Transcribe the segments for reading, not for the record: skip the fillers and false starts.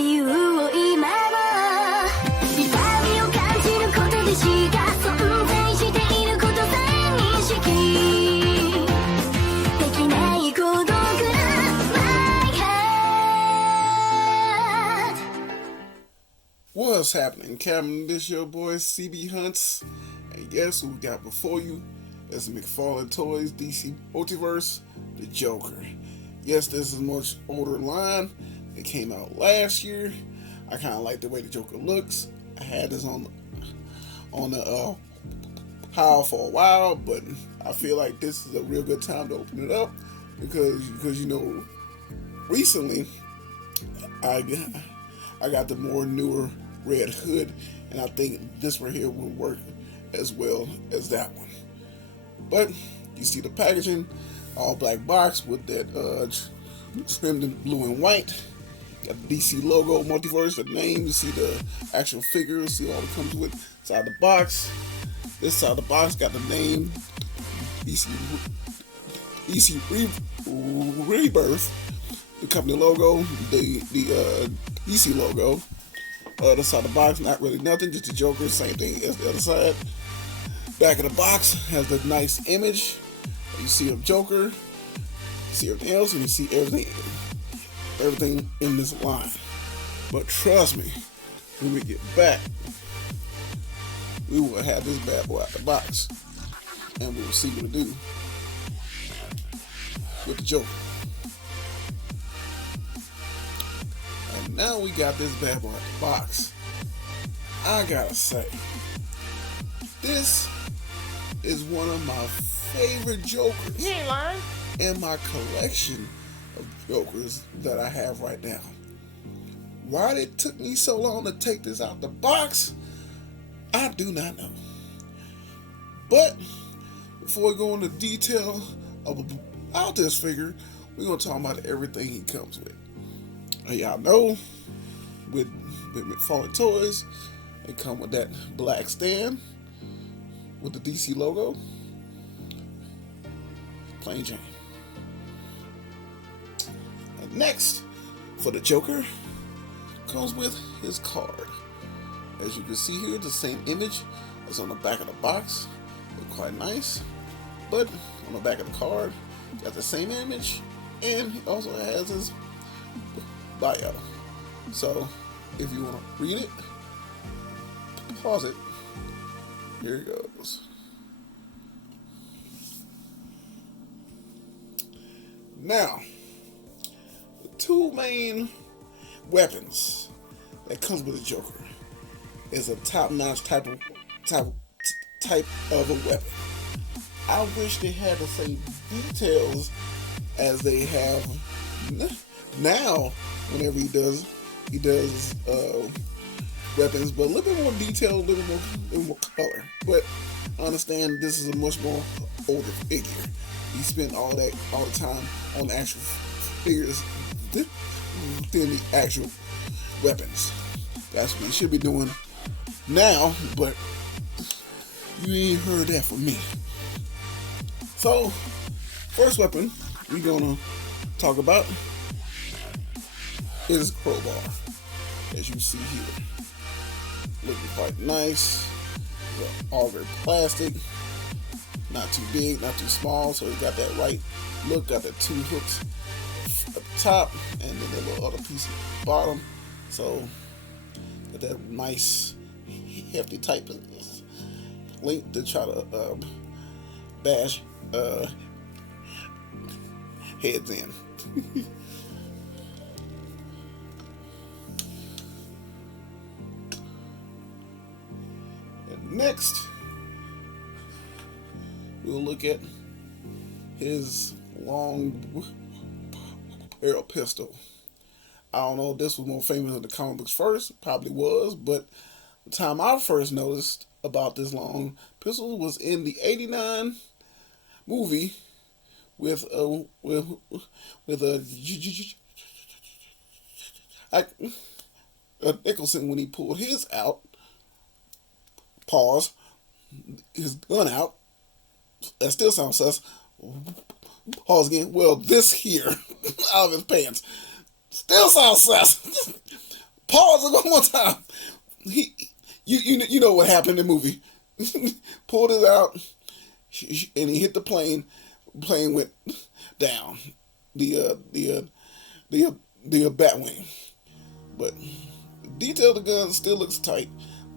理由を今は痛みを感じることでしか存在していることさえ認識できない孤独な My heart. What's happening, Captain? This your boy cbhunts, and guess who we got before you? It's McFarlane Toys, DC Multiverse, the Joker. Yes, this is a much older line. It came out last year. I kind of like the way the Joker looks. I had this on the pile for a while, but I feel like this is a real good time to open it up because you know, recently I got the more newer red hood, and I think this right here will work as well as that one. But you see the packaging, all black box with that trimmed in blue and white. Got the DC logo, Multiverse, the name. You see the actual figures, see all that comes with inside the box. This side of the box got the name, DC Rebirth, the company logo, the DC logo. This side of the box, not really nothing, just the Joker, same thing as the other side. Back of the box has the nice image. You see a Joker, you see everything else, and you see everything in this line. But trust me, when we get back, we will have this bad boy out the box, and we will see what it do with the Joker. And now we got this bad boy out the box. I gotta say, this is one of my favorite Jokers. You ain't lying. In my collection of Jokers that I have right now. Why it took me so long to take this out the box, I do not know. But before we go into detail about this figure, we're gonna talk about everything he comes with. Y'all know, with McFarlane Toys, they come with that black stand with the DC logo. Plain Jane. And next, for the Joker, comes with his card. As you can see here, the same image as on the back of the box. They're quite nice. But on the back of the card, got the same image, and he also has his bio. So, if you want to read it, pause it. Here it goes. Now, the two main weapons that comes with a Joker is a top-notch type of a weapon. I wish they had the same details as they have now. Whenever he does weapons, but a little bit more detail, a little more color. But I understand this is a much more older figure. He spent all the time on the actual figures than the actual weapons. That's what he should be doing now, but you ain't heard that from me. So, first weapon we're gonna talk about is crowbar, as you see here. Looking quite nice. All very plastic, not too big, not too small, so he got that right look. Got the two hooks at the top and then the little other piece at the bottom, so got that nice hefty type of link to try to bash heads in. Next, we'll look at his long barrel pistol. I don't know if this was more famous in the comic books first, probably was, but the time I first noticed about this long pistol was in the '89 movie with Nicholson when he pulled his out. Pause. His gun out. That still sounds sus. Pause again. Well, this here out of his pants still sounds sus. Pause it one more time. You know what happened in the movie. Pulled it out, and he hit the plane. Plane went down. The Batwing. But the detail of the gun still looks tight.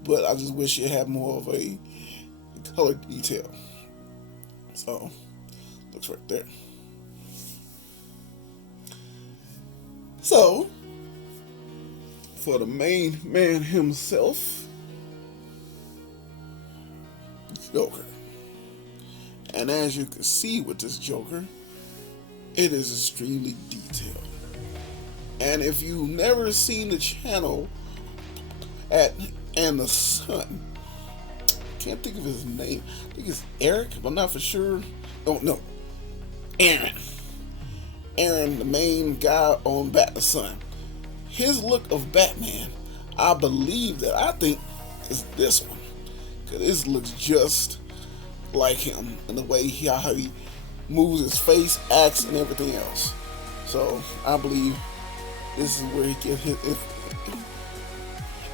But I just wish it had more of a color detail. So, looks right there. So, for the main man himself, Joker. And as you can see with this Joker, it is extremely detailed. And if you've never seen the channel and the son, can't think of his name. I think it's Eric, but I'm not for sure. Oh no, Aaron. Aaron, the main guy on Bat the Sun. His look of Batman, I think is this one, because this looks just like him in the way how he moves his face, acts, and everything else. So I believe this is where he gets his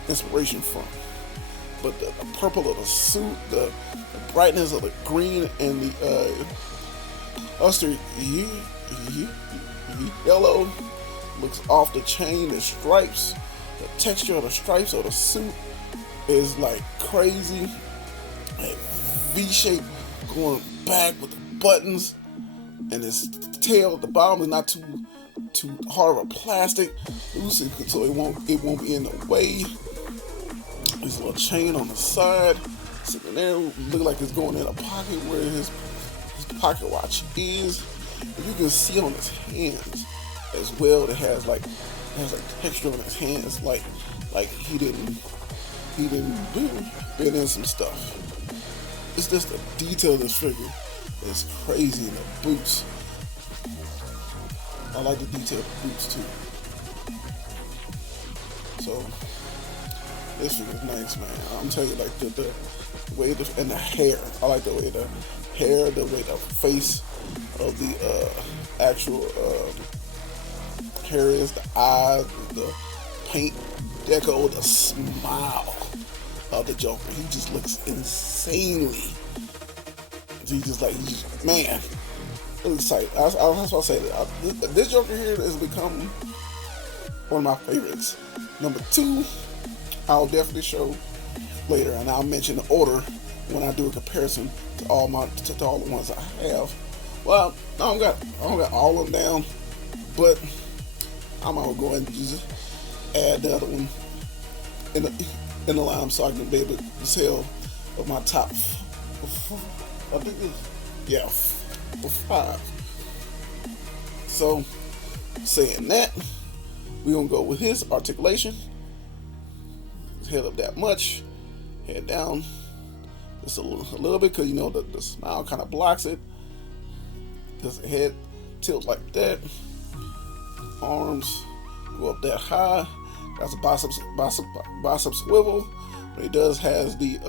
inspiration from. But the purple of the suit, the brightness of the green, and the luster yellow looks off the chain. The stripes, the texture of the stripes of the suit is like crazy, like V-shape going back with the buttons, and his tail at the bottom is not too hard of a plastic, loose, so it won't be in the way. His little chain on the side, sitting there, look like it's going in a pocket where his pocket watch is. And you can see on his hands as well. It has like texture on his hands, like he didn't been in some stuff. It's just the detail of this figure is crazy. And the boots, I like the detail of the boots too. So this figure's nice, man. I'm telling you, like the way and the hair. I like the way the hair, the way the face of the actual hair is, the eyes, the paint deco, the smile of the Joker. He just looks insanely. Man. Really excited. That's what I say. This Joker here has become one of my favorites. Number 2, I'll definitely show later, and I'll mention the order when I do a comparison to all the ones I have. Well, I don't got all of them down, but I'm gonna go ahead and just add the other one in the line so I can be able to tell of my top. I think it's 5. So, saying that, we're gonna go with his articulation. His head up that much, head down just a little bit, because you know the smile kind of blocks it. Does the head tilt like that? Arms go up that high. That's a bicep swivel. But he does has the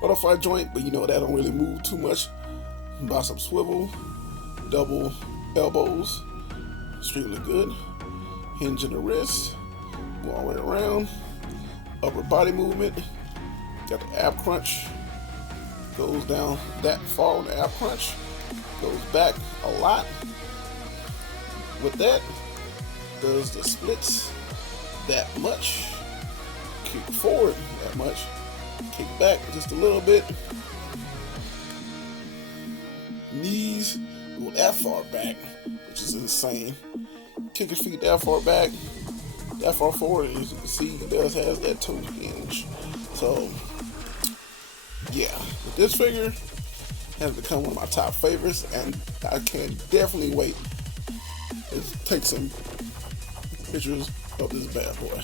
butterfly joint, but you know that don't really move too much. Bicep swivel, double elbows, extremely good. Hinge in the wrist, go all the way around. Upper body movement, got the ab crunch, goes down that far on the ab crunch, goes back a lot. With that, does the splits that much, kick forward that much, kick back just a little bit, knees go that far back, which is insane. Kick his feet that far back, that far forward, and as you can see, he does have that toe hinge. So, yeah, but this figure has become one of my top favorites, and I can definitely wait to take some pictures of this bad boy.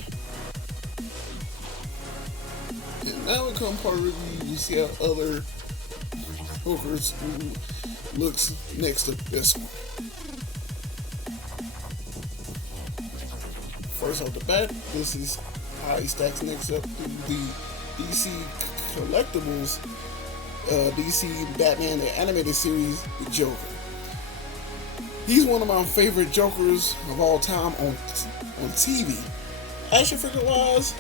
And now we come part of the review. You see how other Jokers looks next to this one. First off the bat, this is how he stacks next up to the DC Collectibles DC Batman the Animated Series, the Joker. He's one of my favorite Jokers of all time on TV. Action figure wise,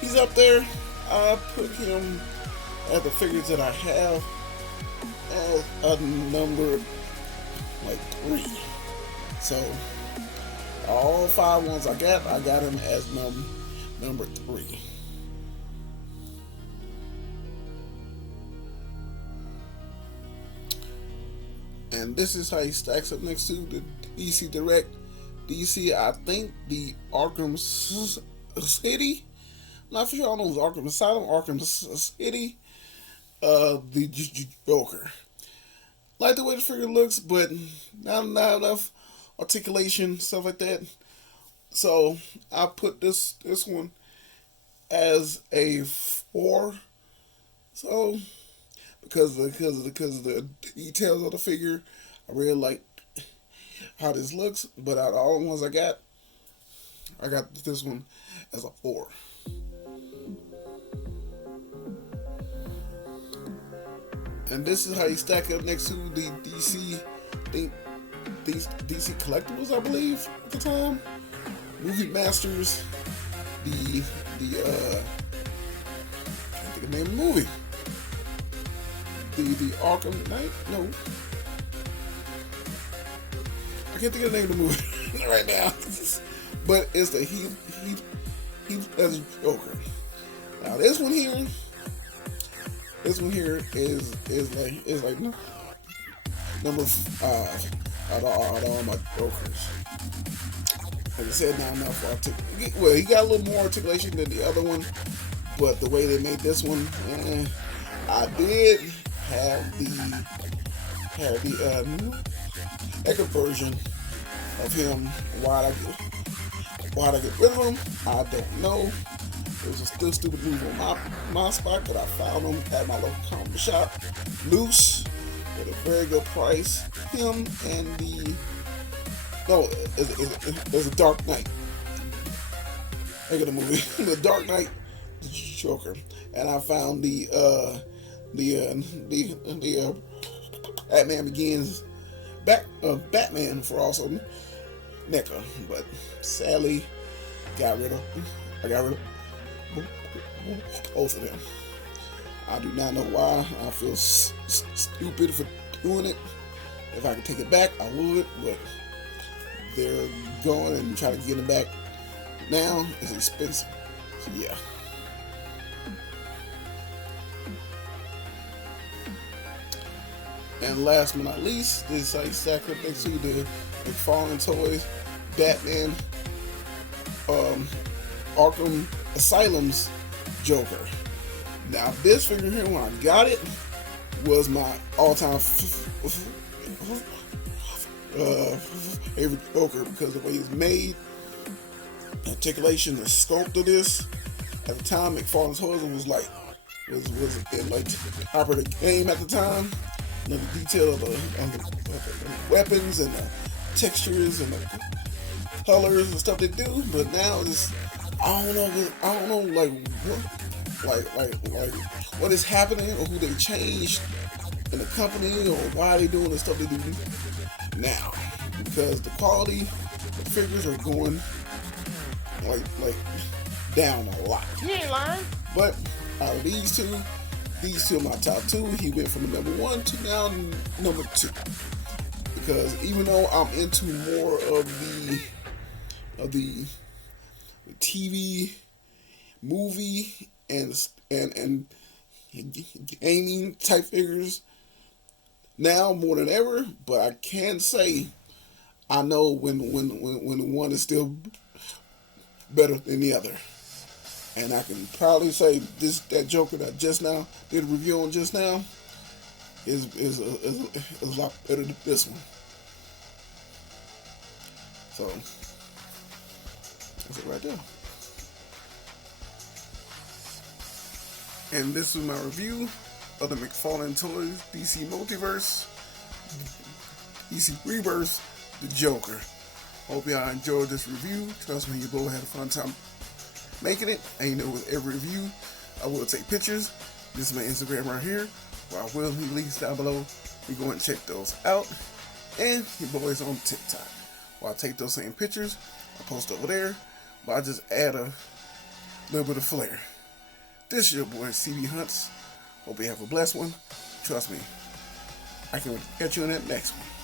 he's up there. I put him at the figures that I have as a number like 3. So all 5 ones I got him as number 3. And this is how he stacks up next to the DC Direct. DC, I think the Arkham City. I'm not sure. I don't know if it's Arkham Asylum, Arkham City. The Joker. Like the way the figure looks, but not enough articulation, stuff like that. So I put this one as a 4. So because of the details of the figure, I really like how this looks. But out of all the ones I got this one as a 4. And this is how you stack up next to the DC collectibles, I believe, at the time. Movie Masters, the can't think of the name of the movie. The Arkham Knight? No. I can't think of the name of the movie right now. But it's the Heath as Joker. Now this one here is like number 5 out of all my Jokers. Like I said, not enough articulation. Well, he got a little more articulation than the other one, but the way they made this one, I did have the Echo version of him. Why'd I get rid of him? I don't know. It was a still stupid move on my spot, but I found him at my local comic shop, loose, at a very good price. Him and it's a Dark Knight. Look at the movie, the Dark Knight Joker, and I found the Batman Begins Batman for also NECA, but sadly I got rid of both of them. I do not know why. I feel stupid for doing it. If I could take it back, I would, but they're going and trying to get it back now is expensive. So yeah. And last but not least, this is how you stack up next to the McFarlane Toys Batman Arkham Asylum's Joker. Now this figure here, when I got it, was my all-time favorite Joker because of the way he's made, the articulation, the sculpt of this. At the time, McFarlane Toys was in like top of the game at the time. You know, the detail of the weapons and the textures and the colors and stuff they do. But now it's I don't know what is happening or who they changed in the company or why they doing the stuff they do now, because the quality of the figures are going like down a lot. You ain't lying. But out of these two are my top 2. He went from number 1 to now number 2, because even though I'm into more of the TV, movie, and gaming type figures now more than ever, but I can say I know when one is still better than the other, and I can probably say that Joker that I just now did a review on just now is a lot better than this one. So that's it right there. And this is my review of the McFarlane Toys DC Multiverse, DC Rebirth, the Joker. Hope y'all enjoyed this review. Trust me, you both had a fun time making it. And you know, with every review, I will take pictures. This is my Instagram right here, where I will leave links down below. You go and check those out. And your boy's on TikTok. Well, I take those same pictures, I post over there, but I just add a little bit of flair. This is your boy cbhunts. Hope you have a blessed one. Trust me, I can get you in that next one.